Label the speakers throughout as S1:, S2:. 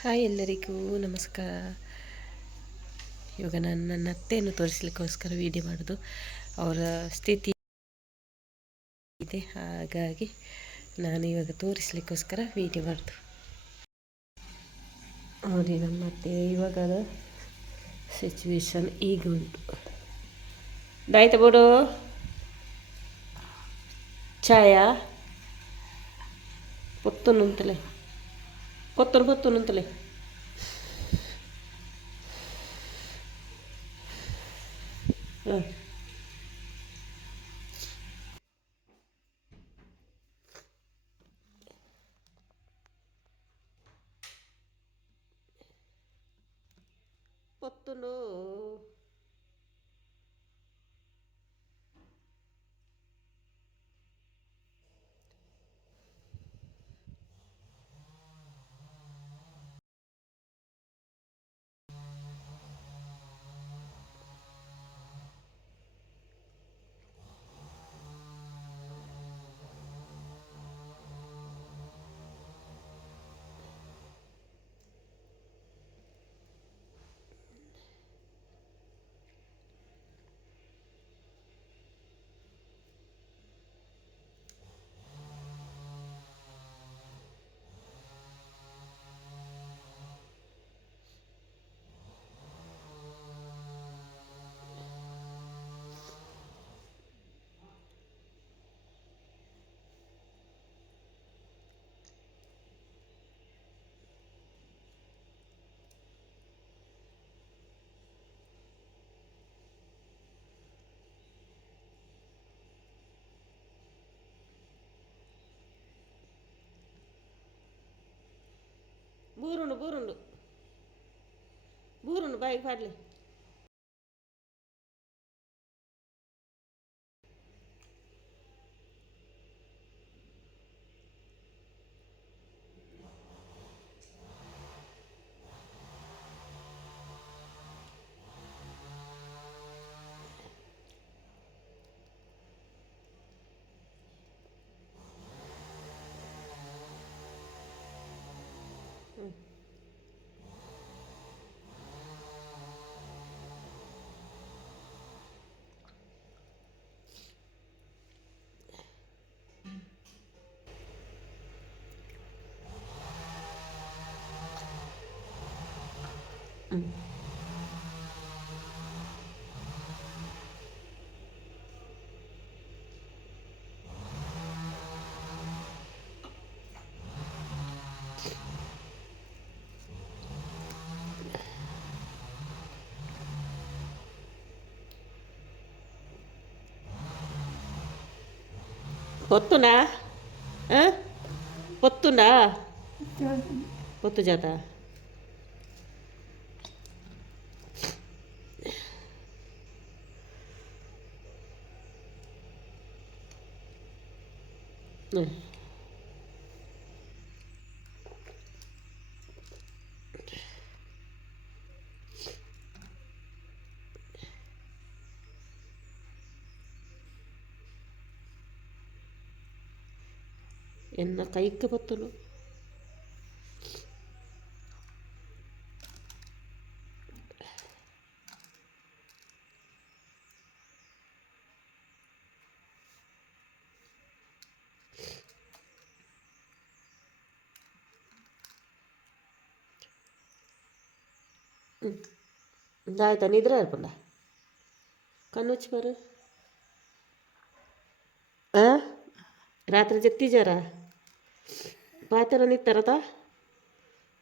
S1: Hi ಎಲ್ಲರಿಗೂ ನಮಸ್ಕಾರ. ಇವಾಗ ನಾನು ನನ್ನ ಅತ್ತೆಯನ್ನು ತೋರಿಸ್ಲಿಕ್ಕೋಸ್ಕರ ವಿಡಿಯೋ ಮಾಡೋದು. ಅವರ ಸ್ಥಿತಿ ಇದೆ, ಹಾಗಾಗಿ ನಾನು ಇವಾಗ ತೋರಿಸ್ಲಿಕ್ಕೋಸ್ಕರ ವಿಡಿಯೋ ಮಾಡೋದು. ನೋಡಿ, ನಮ್ಮ ಅತ್ತೆ ಇವಾಗ ಸಿಚುವೇಶನ್ ಈಗ ಉಂಟು. ದಾಯ್ತ ಬೋಡು. ಛಾಯಾ. ಪುತ್ತು కొత్తలు కొత్త నుంతలే పొత్తులు బూరుండు బూరుండు బూరుండు బైక్ పడలే పొత్తునా పొత్తుండా పొత్తు చేత എന്ന കൈക്ക് പത്തുള്ളൂ ಆಯ್ತಾ ನಿದ್ರೆ ಹೇಳ್ಕೊಂಡ ಕಣ್ಣುಚ್ಚಿ ಬಾರು ರಾತ್ರಿ ಜತ್ತಿ ಜರ ಪಾತೆರ ನಿತ್ತಾರತ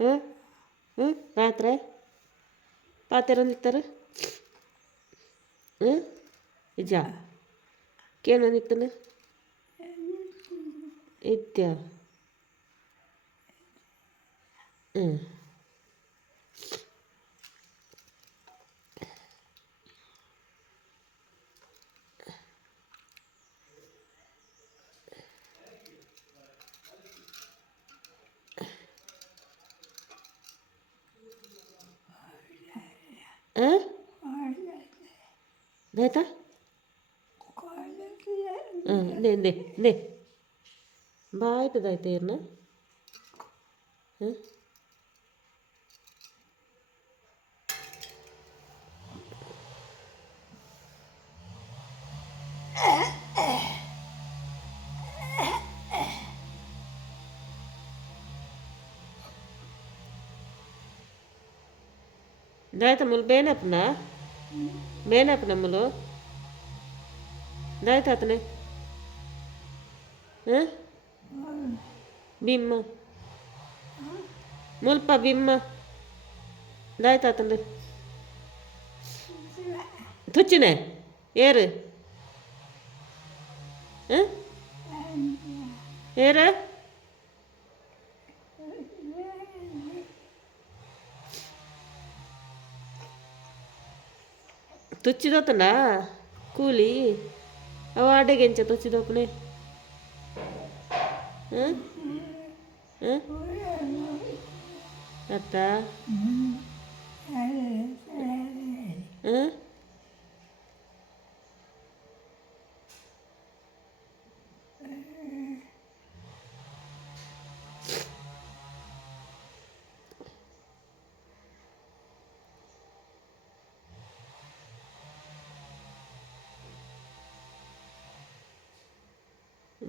S1: ಹಾಂ ಹ್ಞೂ ರಾತ್ರಿ ಪಾತೆರ ನಿತ್ತಾರ ಹ್ಞೂ ನಿಜ ఇదేట నే నే ಬಾಯ್ತದೈತೆ ಇರ್ನ ಹಾಂ దాయితమ్ములు బేనప్పనా బేనప్పనమ్ములు దాయిత అతనే? బిమ్మ ముల్ప బిమ్మ దాయిత అతను? తుచ్చినే? ఏరు? ఏరా? ಬಿಮ್ಮ ದಾಯ್ತಾತಂದು ತುಚ್ಚಿನೆ ಏರು ಹಾಂ? ಏರು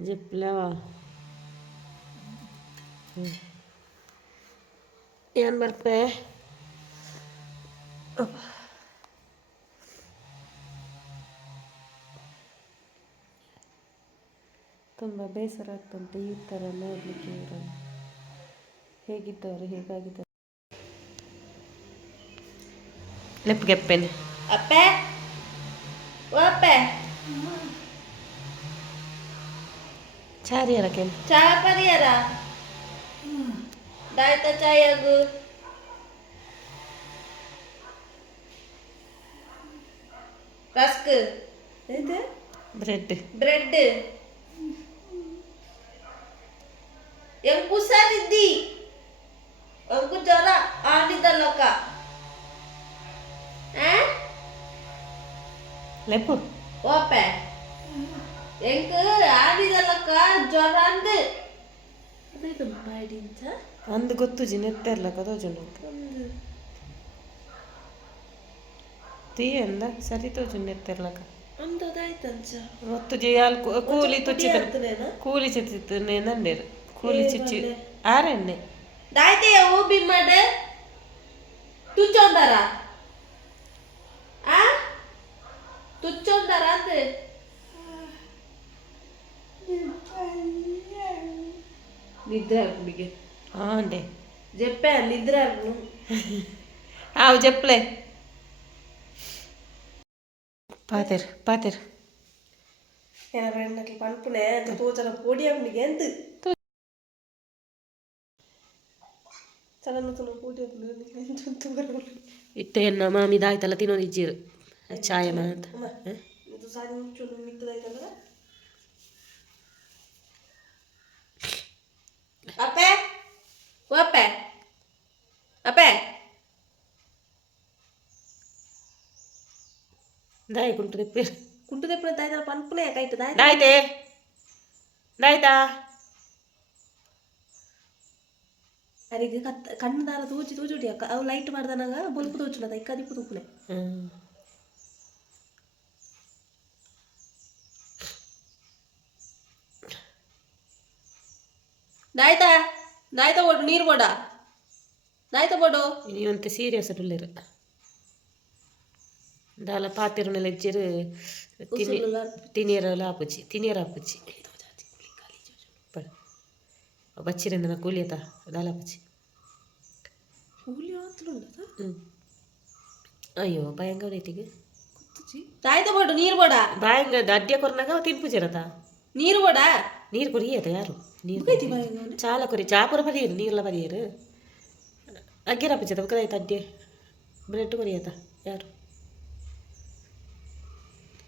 S1: చెప్పలేవా ಏನು ಬರ್ಪೆ ತುಂಬ ಬೇಸರ ಆಗ್ತಂತೆ ಈ ಥರ ನೋಡಲಿಕ್ಕೆ ಇವರನ್ನು ಹೇಗಿದ್ದವರು ಹೇಗಾಗಿದ್ದಾರೆ ಲೆಪ್ಗೆಪ್ಪೆನೆ
S2: ಅಪ್ಪೆ ಓ ಅಪ್ಪೆ
S1: ಚಾರಿ ಅರಕೆ
S2: ಚಾ ಪರಿಯರ ದಾಯ್ತ ಚಾಯಾಗು ರಸ್ಕ್ ಇದು
S1: ಬ್ರೆಡ್
S2: ಬ್ರೆಡ್ ಎಂಕು ಹುಷಾರಿದ್ದಿ ಎಂಕು ಜ್ವರ ಆಡಿದಲ್ಲಕ್ಕ ಆ
S1: ಲೆಪ್ಪು
S2: ಓಪೆ ಎಂಕು ಆಡಿದಲ್ಲಕ್ಕ ಜ್ವರ ಅಂದು.
S1: ಗೊತ್ತು ಜಿನತ್ತೆ ಕದೋಜುಂಡು
S2: ಒಂದು.
S1: ತೀ ಅಂದ ಸರಿ ತೋ ನೆತ್ತರ್ಲಕ
S2: ಅಂದದಾಯ್ತಂಚ
S1: ಗೊತ್ತು ಜಿ ಅಲ್ಲಿ ಕೂ- ಕೂಲಿ
S2: ಆಗ್ತದೇನಾ
S1: ಕೂಲಿ ಚಿತ್ತಿತ್ತು ನಂಡೇರು ಕೂಲಿ ಚಿಚ್ಚಿ ಆರೆಣ್ಣೆ.
S2: ದಾಯ್ತೆಯ ಓ ಬಿಮ್ಮಡೆ ತುಚ್ಚೊಂದರ
S1: ಪಾತೆರ್
S2: ಏನಾರ ಹೆಣ್ಣಕ್ಕೆ ಪನ್ಪುನೆ ಅಂತ ತೋಚಲ ಪೋಡಿ ಅವನಿಗೆ ಅಂತ ಚಲನ ತುನ ಪೋಡಿ ಅವನಿಗೆ ಎಂತ ಬರೋಲ್ಲ
S1: ಇತ್ತೆ ಎನ್ನ ಮಾಮಿ ದಾಯ್ತಲ್ಲ ತಿನ್ನೋದು ಇಜ್ಜಿರು ಚಾಯ ಮಾ
S2: அப்ப
S1: ஓப்ப அப்ப దాయి
S2: కుంటుది పేరు కుంటుది ఎప్పుడు దాయి తన
S1: పనుపులే కైట్
S2: దాయి దాయితే దాయితా అరే కన్ను దార తూచి తూచుటి అక్క లైట్ పడదానగా బొలుపు తూచున్నది ఇక్క అది
S1: తూపులే
S2: ದಾಯ್ತಾ ದಾಯ್ತಾ ಓಡು ನೀರು ಬೋಡ ದಾಯ್ತಾ ಬೋಡು
S1: ನೀವಂತೆ ಸೀರಿಯಸ್ ಉಳ್ಳೇರು ದಾಲ ಪಾತಿರುನೆಲ್ಲ ಇಜ್ಜಿರು ತಿನಿ ತಿನಿಯರ ಆಪುಚ್ಚಿ ತಿನಿಯರ ಆಪುಚ್ಚಿ ಪಡ್ ಬಚ್ಚಿರಿಂದ ನಾ ಕೂಲಿಯತ ದಾಲ ಆಪುಚ್ಚಿ
S2: ಕೂಲಿ ಆತುಂಡ
S1: ಹ್ಞೂ ಅಯ್ಯೋ ಭಯಂಕರ ಐತಿಗೆ
S2: ದಾಯ್ತಾ ಬೋಡು ನೀರು ಬೋಡ
S1: ಬಾಯಂಗ ಅಡ್ಯ ಕೊರ್ನಾಗ ತಿನ್ಪುಜಿರತ
S2: ನೀರು ಬೋಡ
S1: ನೀರು ಕೊರಿಯದ ಯಾರು ನೀರು ಚಾಲ ಕೊರಿ ಚಾಪುರ ಬರಿಯರು ನೀರ್ಲ ಬರಿಯರು ಅಗ್ಗಿರಪ್ಪ ಚದ ಬುಕ್ಕದಾಯ್ತು ಅಡ್ಡಿ ಬ್ರೆಡ್ ಕೊರಿಯದ ಯಾರು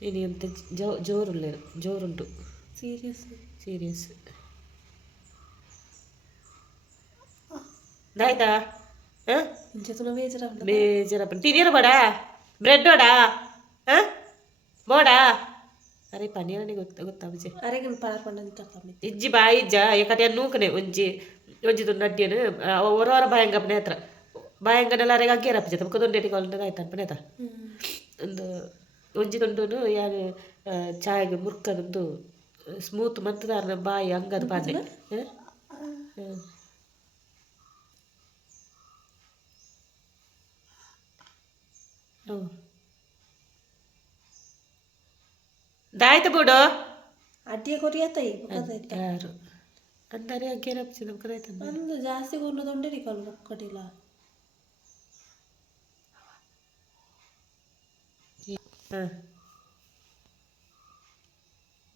S1: ಇನ್ನು ಎಂತ ಜೋ ಜೋರುಳ್ಳ ಜೋರುಂಟು
S2: ಸೀರಿಯಸ್
S1: ಸೀರಿಯಸ್
S2: ಇದಾಯ್ತಾ
S1: ಬೇಜಾರಪ್ಪ ತಿನ್ನಿರಬೇಡ ಬ್ರೆಡ್ ಓಡಾ ಹಾಂ ಬೋಡಾ ಅರೆ ಪನ್ನೀರನೇ ಗೊತ್ತ ಗೊತ್ತಾ ಅರೆ
S2: ಅರೆಗಿನ ಪಲಾರ್ ಪಂಡ ತರ್ತಾನೆ
S1: ಇಜ್ಜಿ ಬಾಯಿ ಇಜ್ಜ ಏಕತೆ ನೂಕನೆ ಒಂಜಿ ಒಂಜಿದು ನಡ್ಯನು ಹೊರ ಹೊರ ಬಾಯಂಗಪ್ಪನೆ ಹತ್ರ. ಬಾಯಂಗನೆಲ್ಲ ಅರೆಗೆ ಅಗ್ಗೇರ ಅಪ್ಪಜೆ ದೊಡ್ಡ ಕಾಲ ಆಯ್ತು ಅಪ್ಪನೆ ಆಯ್ತಾ ಒಂದು ಒಂಜಿದೊಂದು ಯಾರು ಚಾಯ್ಗೆ ಮುರ್ಕದೊಂದು ಸ್ಮೂತ್ ಮಂತದಾರನ ಬಾಯಿ ಹಂಗದ ಹ್ಮ್. ಹ್ಞೂ ದಾಯ್ತು ಬಿಡು
S2: ಅಡ್ಡಿಯ ಕೊರಿಯತ್ತಾಯಿ ಬುಕ್ಕದೈತ
S1: ಯಾರು ಅಂದರೆ ಅಗ್ಗೆ ರಪ್ಸಿದ ಕರಾಯ್ತು
S2: ಅಂದು ಜಾಸ್ತಿ ಕೊಂಡು ತೊಂಡೇರಿ ಕಾಲು ಬುಕ್ಕಟಿಲ್ಲ
S1: ಹಾಂ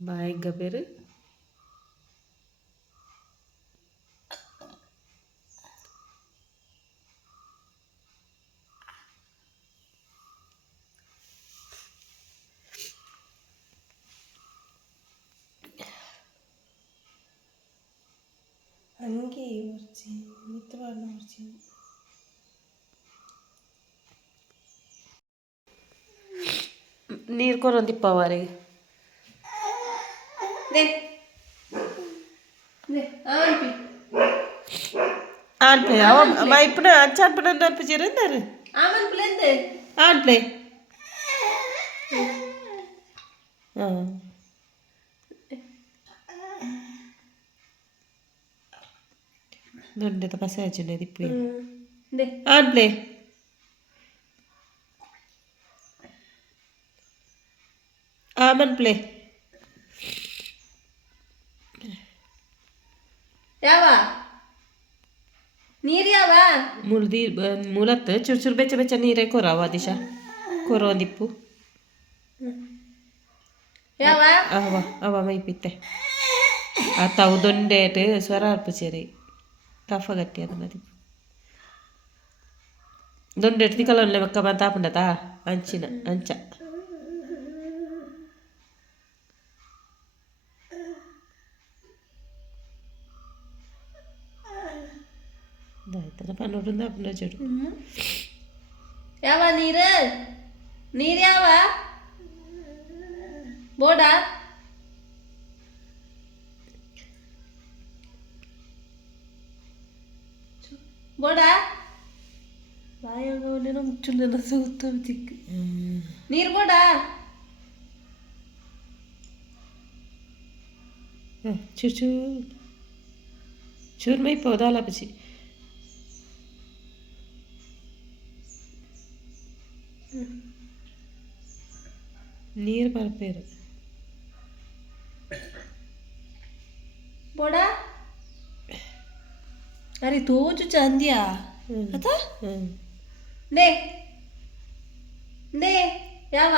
S1: ಬಾಯಿಗ ಬೇರೆ
S2: ಹಂಗೆ ಉರ್ಚಿ ಮಿತ್ರವಾದ ಉರ್ಚಿ
S1: ನೀರು ಕೊರೊಂದಿಪ್ಪ ಅವರಿಗೆ
S2: ದೇ ದೇ ಆಂಟಿ
S1: ಆನ್ಪ್ಲೆ ಅವ ಅವ ಇಪ್ಪನ ಅಚ್ಚಾನ್ಪನ ಅನ್ಪಿಸಿರಂದಾರು
S2: ಆಮನ್ ಪ್ಲೇಂದೆ
S1: ಆನ್ಪ್ಲೆ ಹಾಂ ದೊಡ್ಡದ ಪಸಾಜನೆ ದಿಪ್ಪು
S2: ದೇ
S1: ಆನ್ಪ್ಲೆ ಆಮನ್ ಪ್ಲೇ
S2: ಯಾವ ನೀರು ಯಾವ
S1: ಮುಳ್ದಿ ಮೂಲತ್ ಚೂರು ಚೂರು ಬೆಚ್ಚ ಬೆಚ್ಚ ನೀರೇ ಕೊರವ ದಿಶಾ ಕೊರೋ ದಿಪ್ಪು
S2: ಯಾವ
S1: ಅವ ಅವ ಮೈಪಿತ್ತೆ ಆ ತಾವು ದೊಂಡೇಟ್ ಸ್ವರ ಅರ್ಪಿಸಿರಿ ಕಫ ಗಟ್ಟಿ ಅದನ್ನ ದಿಪ್ಪು ದೊಂಡೇಟ್ ತಿಕ್ಕಲೊನ್ಲೆ ಮಕ್ಕ ಬಂತ ಆಪಂಡತಾ ಅಂಚಿನ ಅಂಚ ಇದಾಯ್ತಲ್ಲ ಪನ್ನೊಂದು ಆಪಂಡ ಚೂರು
S2: ಯಾವ ನೀರು ನೀರು ಯಾವ ಬೋಡ ಬೋಡ ಬಾಯಾಗವನ್ನೇನೋ ಮುಚ್ಚುಂಡೆನ ಸುತ್ತ ಚಿಕ್ಕ ನೀರು ಬೋಡ
S1: ಚೂರು ಚೂರು ಚೂರು ಮೈ ಪೌದಾಲ ಪಚಿ ನೀರು ಬರಪೇರು
S2: ಬೋಡ ಅರೆ ತೋಜು ಚಂದಿಯಾ?
S1: ಹ್ಮ್.
S2: ಅತ
S1: ಹ್ಞೂ
S2: ನೇ. ನೇ. ಯಾವ?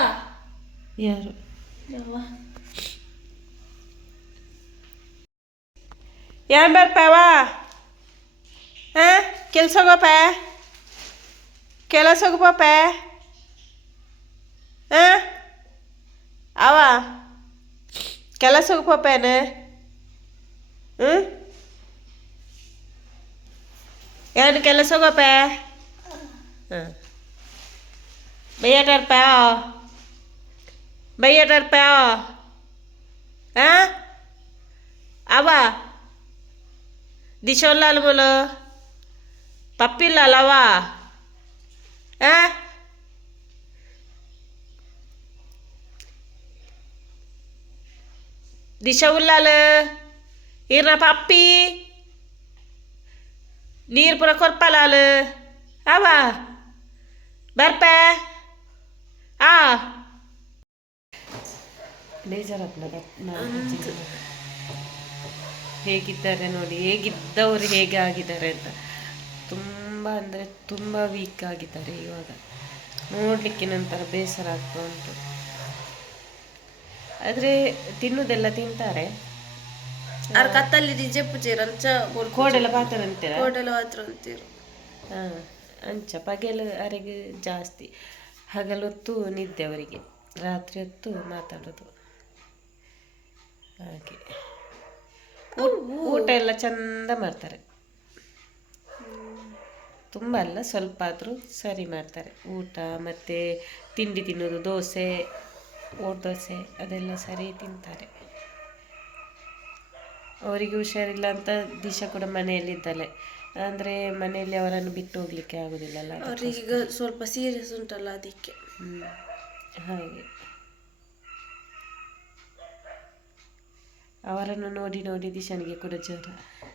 S1: ಯಾರು?
S2: ಯಾವ?
S1: ಏನ್ ಬರ್ಪಾವ ಹಾಂ ಕೆಲ್ಸ ಹೋಗಪ್ಪ ಕೆಲಸ ಹೋಗಪ್ಪ ಹಾಂ ಅವ? ಕೆಲಸ ಹೋಗಪ್ಪೇನ ಹ್ಞೂ ಏನು ఎవరికి వెళ్ళసోగోపే బయ్యటర్ పా బయ్యటర్ పా అవా దిశోళ్ళాలు మూలు పప్పిల్లాలు అవా దిశ ఉల్లాలు ఈయన పప్పి ನೀರು ಪುರ ಕೊರ್ಪಲಾಲ ಅವ ಬರ್ಪ? ಆ? ಹೇಗಿದ್ದಾರೆ ನೋಡಿ, ಹೇಗಿದ್ದವರು ಹೇಗೆ ಆಗಿದ್ದಾರೆ ಅಂತ. ತುಂಬ ಅಂದರೆ ತುಂಬ ವೀಕ್ ಆಗಿದ್ದಾರೆ ಇವಾಗ. ನೋಡಲಿಕ್ಕೆ ನಂತರ ಬೇಸರ ಆಗ್ತಾ ಉಂಟು. ಆದರೆ ತಿನ್ನೋದೆಲ್ಲ ತಿಂತಾರೆ.
S2: ಅರ್ ಕತ್ತಲ್ಲಿ ರಿಜೆಪ್ಪು ಅಂಚ
S1: ಕೋಡೆಲ್ಲ ಪಾತ್ರ ಅಂತೀರ?
S2: ಹೋಟೆಲ್ ಪಾತ್ರ ಅಂತೀರು.
S1: ಹಾಂ ಅಂಚ ಪಗೆಲು ಅರೆಗೆ ಜಾಸ್ತಿ. ಹಗಲೊತ್ತು ನಿದ್ದೆ ಅವರಿಗೆ ರಾತ್ರಿ ಹೊತ್ತು ಮಾತಾಡೋದು. ಹಾಗೆ. ಊಟ ಎಲ್ಲ ಚಂದ ಮಾಡ್ತಾರೆ. ತುಂಬ ಅಲ್ಲ ಸ್ವಲ್ಪ ಆದರೂ ಸರಿ ಮಾಡ್ತಾರೆ. ಊಟ ಮತ್ತು ತಿಂಡಿ ತಿನ್ನೋದು ದೋಸೆ ಓಟ್ ದೋಸೆ ಅದೆಲ್ಲ ಸರಿ ತಿಂತಾರೆ. ಅವರಿಗೆ ಹುಷಾರಿಲ್ಲ ಅಂತ ದಿಶಾ ಕೂಡ ಮನೆಯಲ್ಲಿದ್ದಾಳೆ. ಅಂದರೆ ಮನೆಯಲ್ಲಿ ಅವರನ್ನು ಬಿಟ್ಟು ಹೋಗ್ಲಿಕ್ಕೆ ಆಗೋದಿಲ್ಲಲ್ಲ
S2: ಅವರಿಗೆ ಸ್ವಲ್ಪ ಸೀರಿಯಸ್ ಉಂಟಲ್ಲ ಅದಕ್ಕೆ.
S1: ಹಾಗೆ. ಅವರನ್ನು ನೋಡಿ ನೋಡಿ ದಿಶಾನಿಗೆ ಕೂಡ ಜ್ವರ.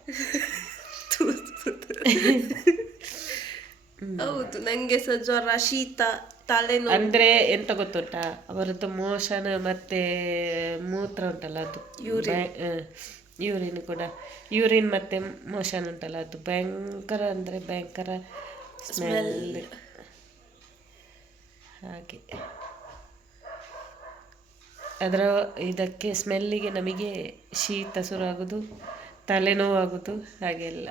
S2: ಹೌದು ನಂಗೆ ಸಹ ಜ್ವರ ಶೀತ ತಲೆ
S1: ಅಂದ್ರೆ ಎಂತ ಗೊತ್ತುಂಟಾ? ಅವರದ್ದು ಮೋಷನ್ ಮತ್ತೆ ಮೂತ್ರ ಉಂಟಲ್ಲ ಅದು. ಯೂರಿನ್ ಕೂಡ. ಯೂರಿನ್ ಮತ್ತೆ ಮೋಷನ್ ಉಂಟಲ್ಲ ಅದು ಭಯಂಕರ ಅಂದರೆ ಭಯಂಕರ ಸ್ಮೆಲ್ ಹಾಗೆ. ಅದರ ಇದಕ್ಕೆ ಸ್ಮೆಲ್ಲಿಗೆ ನಮಗೆ ಶೀತ ಶುರು ಆಗೋದು ತಲೆನೋವಾಗೋದು ಹಾಗೆಲ್ಲ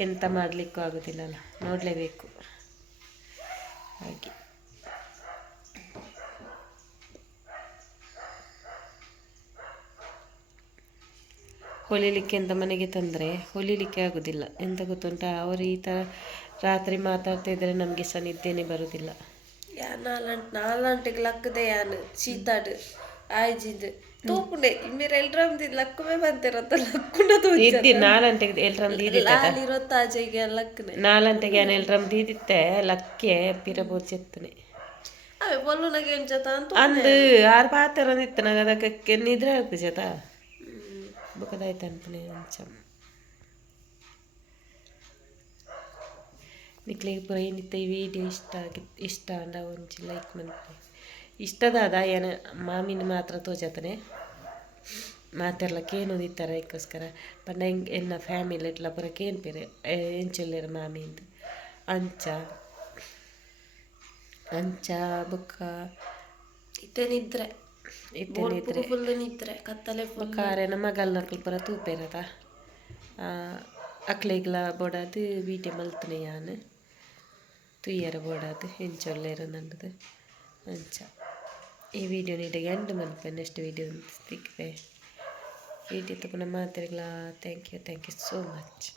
S1: ಎಂತ ಮಾಡಲಿಕ್ಕೂ ಆಗೋದಿಲ್ಲಲ್ಲ ನೋಡಲೇಬೇಕು. ಹಾಗೆ. ಹೊಲಿಲಿಕ್ಕೆ ಅಂತ ಮನೆಗೆ ತಂದರೆ ಹೊಲಿಲಿಕ್ಕೆ ಆಗೋದಿಲ್ಲ. ಎಂತ ಗೊತ್ತುಂಟ? ಅವರು ಈ ಥರ ರಾತ್ರಿ ಮಾತಾಡ್ತಾ ಇದ್ದರೆ ನಮಗೆ ಸಹ ನಿದ್ದೆನೇ ಬರೋದಿಲ್ಲ.
S2: ಯಾ ನಾಲಂಟ್ ನಾಲಂಟಿಗೆ ಲಕ್ಕದೆ ಯಾನು ಶೀತಾಡು ಆಯ್ಜಿದ್. ತೂಪುಂಡೆ ಇಮ್ಮೇರೆ ಎಲ್ರಮ್ದು ಲಕ್ಕವೇ ಬಂತಿರತ್ತ ಲಕ್ಕುಂಡ
S1: ಇದ್ದಿ ನಾಲಂಟೆಗೆ ಎಲ್ರಮ್ದು ಇದ್ದಿತ್ತೆ
S2: ಲಾಲಿರೊತ್ತ ಆಜೆಗೆ ಲಕ್ಕನೆ.
S1: ನಾಲಂಟೆಗೆ ಏನು ಎಲ್ರಮ್ದು ಇದ್ದಿತ್ತೆ ಲಕ್ಕೆ ಪಿರ ಚೆತ್ತನೆ
S2: ಅವೆ ಬೊಲ್ಲುನಗೆ ಅಂತ
S1: ಅಂದು ಆರು ಪಾತ್ರ ಇತ್ತು ನಂಗೆ ಅದಕ್ಕೆ ನಿದ್ರೆ ಆಗ್ತದೆ ಜತ. ಬುಕ್ಕದಾಯ್ತು ಅನ್ಪನೆ ಅಂಚ ನಿಕ್ಲಿಗೆ ಪುರ ಏನಿತ್ತ ಈ ವಿಡಿಯೋ ಇಷ್ಟ ಆಗಿ ಇಷ್ಟ ಅಂಡ ಒಂಚಿ ಲೈಕ್ ಮನ್ಪೆ ಇಷ್ಟದಾದ ಏನು ಮಾಮಿನ ಮಾತ್ರ ತೋಜತನೆ ಮಾತೆರ್ಲ ಕೇನು ದಿತ್ತಾರೆ ಅದಕ್ಕೋಸ್ಕರ ಪಂಡ ಹೆಂಗೆ ಎನ್ನ ಫ್ಯಾಮಿಲಿ ಇಟ್ಲ ಪುರ ಕೇನ್ ಪೇರೆ ಎಂಚುಲ್ಲೇರ ಮಾಮಿ ಅಂತ ಅಂಚ ಅಂಚ ಬುಕ್ಕ
S2: ಇತ್ತೆ ನಿದ್ರೆ. ಫುಲ್ ನಿದ್ರೆ ಕತ್ತಲೆ ಫುಲ್
S1: ಕಾರೆನ ಮಗಲ್ನಕ್ಲು ಪರ ತೂಪೇರದ ಅಕ್ಲೆಗ್ಲ ಬೋಡಾದು ಬೀಟೆ ಮಲ್ತನೆ ಯಾನ್. ತುಯ್ಯರ ಬೋಡಾದು ಹೆಂಚೊಲ್ಲೇರ ನಂಡದು ಅಂಚ. ಈ ವಿಡಿಯೋ ನೀಟಾಗಿ ಎಂಡ್ ಮನ್ಪೆ ನೆಕ್ಸ್ಟ್ ವಿಡಿಯೋ ಸಿಕ್ಕಿದೆ ವಿಡಿಯೋ ತಗೊಂಡ ಮಾತಾಡಲ thank you thank you so much